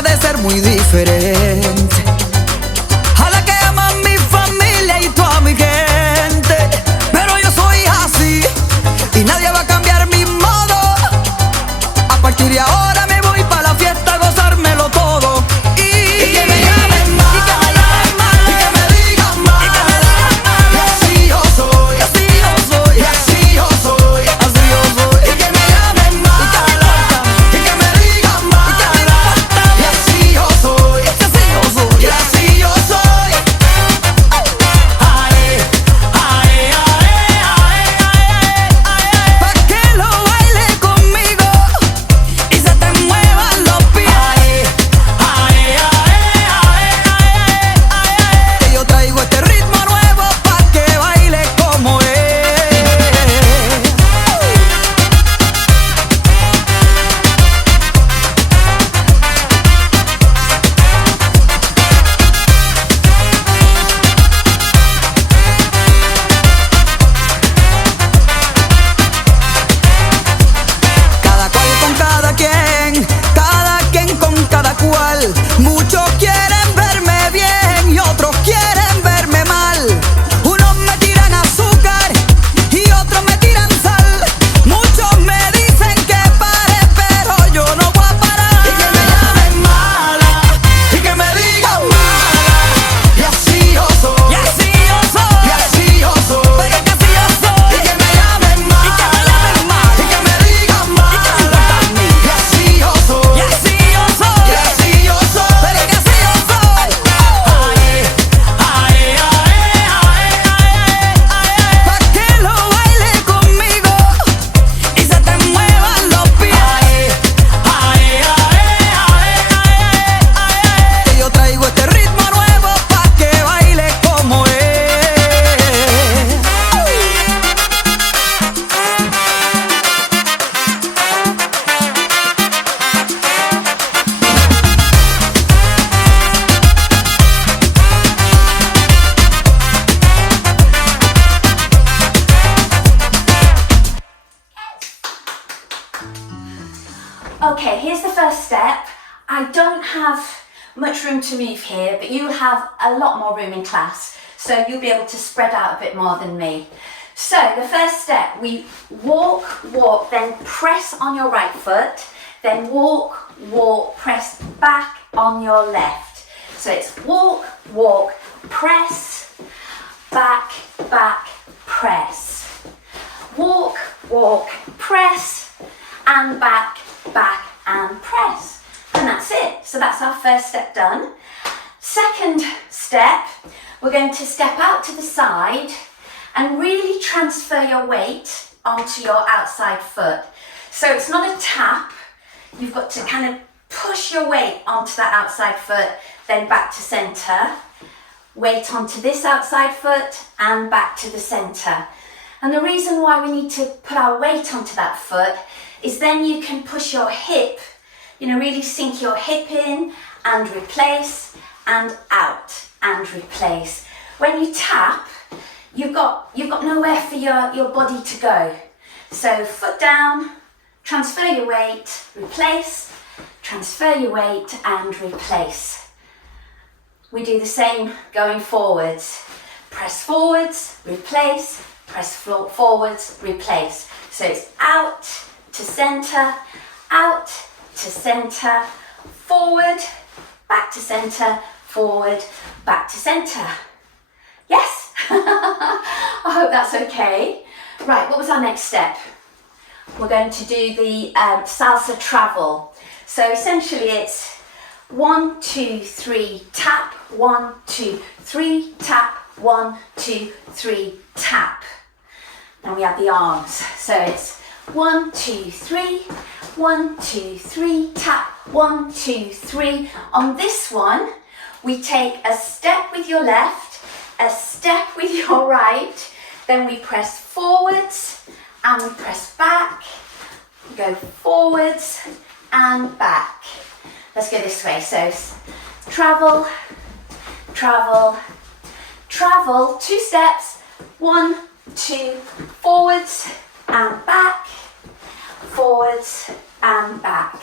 forma de ser muy diferente a la que aman mi familia y toda mi gente. Pero yo soy así y nadie va a cambiar mi modo. A partir de ahora me voy para la fiesta a gozármelo todo. Y que me llamen mal, y que me llamen mal, y que me digan mal, y que me digan mal. Y así yo soy, y así yo soy, y así yo soy, así yo soy. Y que me llamen mal, y que me importan, y que me digan mal, y que me importan. Y así yo soy, y así yo soy, y así yo soy. Ae, ae, ae, ae, ae. Pa' que lo baile conmigo y se te muevan los pies. Ae, ae, ae, ae, ae. Que yo traigo este ritmo nuevo pa' que baile como es. Cada quien con cada cual. Muchos quieren verme bien y otros quieren verme mal. Unos me tiran azúcar y otros me tiran sal. Muchos me dicen que pare, pero yo no voy a parar. Y que me llamen mala, y que me digan mala. Y así yo soy, y así yo soy, y así yo soy. Pero es que así yo soy. Y que me llamen mal, y que me llamen mal, y que me digan mal, y que me importa a mí. Y así yo soy, y así yo soy, y así yo soy. Pero es que así yo soy. Ae, ae, ae, ae, ae. Pa' que lo baile conmigo y se te muevan los pies. Ae, ae, ae, ae. Que yo traigo este ritmo nuevo pa' que baile como es. Okay, here's the first step. I don't have much room to move here, but you have a lot more room in class, so you'll be able to spread out a bit more than me. So the first step, we walk, walk, then press on your right foot, then walk, walk, press back on your left. So it's walk, walk, press, back, back, press. Walk, walk, press, and back, back, and press. And that's it. So that's our first step done. Second step, we're going to step out to the side and really transfer your weight onto your outside foot. So it's not a tap. You've got to kind of push your weight onto that outside foot, then back to center. Weight onto this outside foot and back to the center. And the reason why we need to put our weight onto that foot is then you can push your hip, really sink your hip in and replace and out and replace. When you tap, you've got nowhere for your body to go. So foot down, transfer your weight, replace, transfer your weight and replace. We do the same going forwards. Press forwards, replace, press forwards, replace. So it's out to center, out to center, forward, back to center, forward, back to center. Yes? I hope that's okay. Right, what was our next step? We're going to do the salsa travel. So essentially it's 1, 2, 3, tap, 1, 2, 3, tap, 1, 2, 3, tap. Then we have the arms. So it's 1, 2, 3, 1, 2, 3, tap, 1, 2, 3. On this one, we take a step with your left, a step with your right, then we press forwards and we press back, we go forwards and back. Let's go this way. So travel, travel, travel, 2 steps, 1, 2, forwards and back, forwards and back.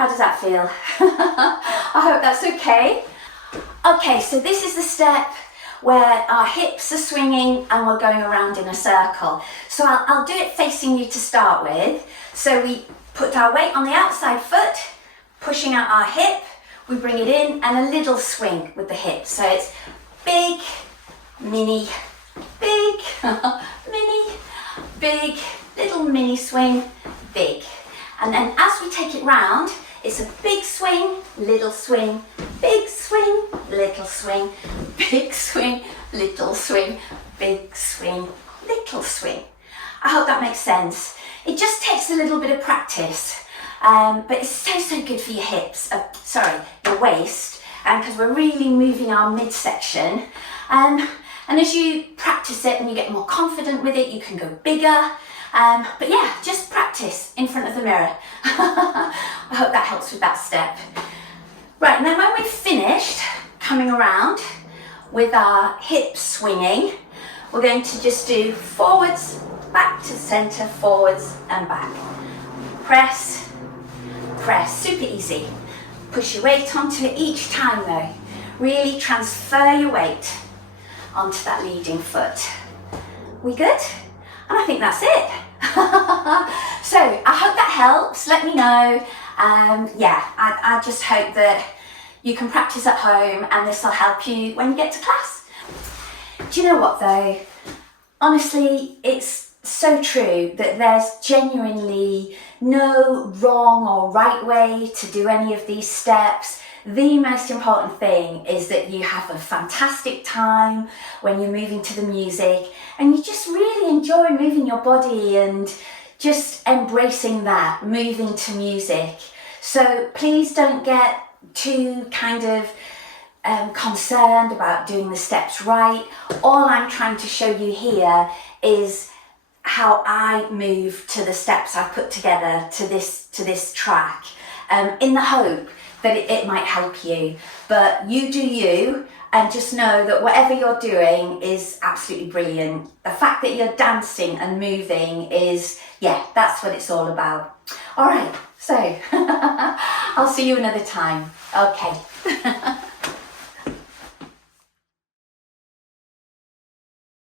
How does that feel? I hope that's okay. Okay, so this is the step where our hips are swinging and we're going around in a circle. So I'll do it facing you to start with. So we put our weight on the outside foot, pushing out our hip, we bring it in and a little swing with the hip. So it's big, mini, big, mini, big, little mini swing, big. And then as we take it round, it's a big swing, little swing, big swing, little swing, big swing, little swing, big swing, little swing. I hope that makes sense. It just takes a little bit of practice, but it's so good for your hips, your waist, because we're really moving our midsection. And as you practice it and you get more confident with it, you can go bigger. But yeah, just practice in front of the mirror. I hope that helps with that step. Right, and then when we've finished coming around with our hips swinging, we're going to just do forwards, back to the centre, forwards and back. Press, press, super easy. Push your weight onto it each time though. Really transfer your weight onto that leading foot. We good? And I think that's it. So I hope that helps. Let me know. I just hope that you can practice at home and this will help you when you get to class. Do you know what though? Honestly, it's so true that there's genuinely no wrong or right way to do any of these steps. The most important thing is that you have a fantastic time when you're moving to the music and you just really enjoy moving your body and just embracing that, moving to music. So please don't get too kind of concerned about doing the steps right. All I'm trying to show you here is how I move to the steps I've put together to this track, in the hope that it might help you. But you do you, and just know that whatever you're doing is absolutely brilliant. The fact that you're dancing and moving is, that's what it's all about. All right, so I'll see you another time. Okay.